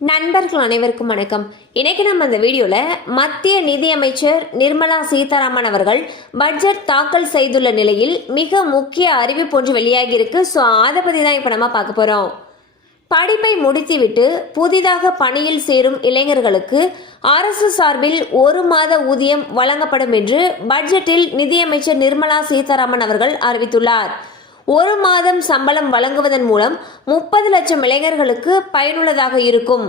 நண்பர்கள் அனைவருக்கும் வணக்கம். இன்னைக்கு நம்ம இந்த வீடியோவில் மத்திய நிதியமைச்சர் நிர்மலா சீதாராமன் அவர்கள் பட்ஜெட் தாக்கல் செய்துள்ள நிலையில் மிக முக்கிய அறிவிப்பு ஒன்று வெளியாகி இருக்கு. ஸோ அதை பற்றி தான் இப்போ நம்ம பார்க்க போகிறோம் படிப்பை முடித்துவிட்டு புதிதாக பணியில் சேரும் இளைஞர்களுக்கு அரசு சார்பில் ஒரு மாத ஊதியம் வழங்கப்படும் என்று பட்ஜெட்டில் நிதியமைச்சர் நிர்மலா சீதாராமன் அவர்கள் அறிவித்துள்ளார். ஒரு மாதம் சம்பளம் வழங்குவதன் மூலம் முப்பது லட்சம் இளைஞர்களுக்கு பயனுள்ளதாக இருக்கும்.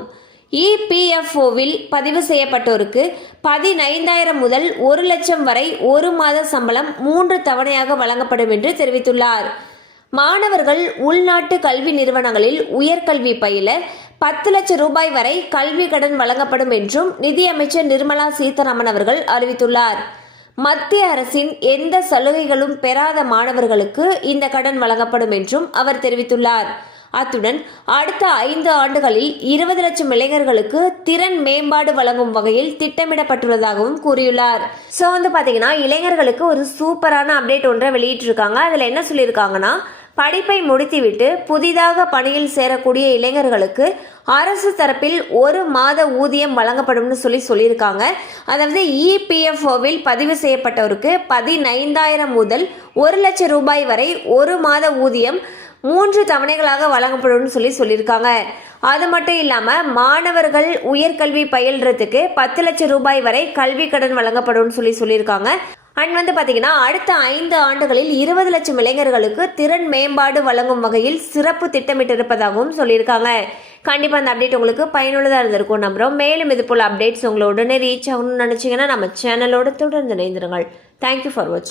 இபிஎஃப்ஓவில் பதிவு செய்யப்பட்டோருக்கு பதினைந்தாயிரம் முதல் ஒரு லட்சம் வரை ஒரு மாத சம்பளம் மூன்று தவணையாக வழங்கப்படும் என்று தெரிவித்துள்ளார். மாணவர்கள் உள்நாட்டு கல்வி நிறுவனங்களில் உயர்கல்வி பயில பத்து லட்சம் ரூபாய் வரை கல்வி கடன் வழங்கப்படும் என்றும் நிதியமைச்சர் நிர்மலா சீதாராமன் அவர்கள் அறிவித்துள்ளார். மத்திய அரசின் எந்த சலுகைகளும் பெறாத மாணவர்களுக்கு இந்த கடன் வழங்கப்படும் என்றும் அவர் தெரிவித்துள்ளார். அத்துடன் அடுத்த ஐந்து ஆண்டுகளில் இருபது லட்சம் இளைஞர்களுக்கு திறன் மேம்பாடு வழங்கும் வகையில் திட்டமிடப்பட்டுள்ளதாகவும் கூறியுள்ளார். ஸோ வந்து பார்த்தீங்கன்னா இளைஞர்களுக்கு ஒரு சூப்பரான அப்டேட் ஒன்றை வெளியிட்டிருக்காங்க. அதில் என்ன சொல்லியிருக்காங்கன்னா படிப்பை முடித்துவிட்டு புதிதாக பணியில் சேரக்கூடிய இளைஞர்களுக்கு அரசு தரப்பில் ஒரு மாத ஊதியம் வழங்கப்படும்னு சொல்லி சொல்லியிருக்காங்க. அதாவது இபிஎஃப்ஓவில் பதிவு செய்யப்பட்டவருக்கு பதினைந்தாயிரம் முதல் ஒரு லட்சம் ரூபாய் வரை ஒரு மாத ஊதியம் மூன்று தவணைகளாக வழங்கப்படும்னு சொல்லி சொல்லியிருக்காங்க. அது மட்டும் இல்லாமல் மாணவர்கள் உயர்கல்வி பயில்றதுக்கு பத்து லட்சம் ரூபாய் வரை கல்வி கடன் வழங்கப்படும்னு சொல்லி சொல்லியிருக்காங்க. அண்ட் வந்து பார்த்தீங்கன்னா அடுத்த ஐந்து ஆண்டுகளில் இருபது லட்சம் இளைஞர்களுக்கு திறன் மேம்பாடு வழங்கும் வகையில் சிறப்பு திட்டமிட்டிருப்பதாகவும் சொல்லியிருக்காங்க. கண்டிப்பாக அந்த அப்டேட் உங்களுக்கு பயனுள்ளதாக இருந்திருக்கும் நம்புகிறோம் மேலும் இது போல் அப்டேட்ஸ் உங்களை உடனே ரீச் ஆகணும்னு நினச்சிங்கன்னா நம்ம சேனலோடு தொடர்ந்து இணைந்திருங்கள். தேங்க்யூ ஃபார் வாட்சிங்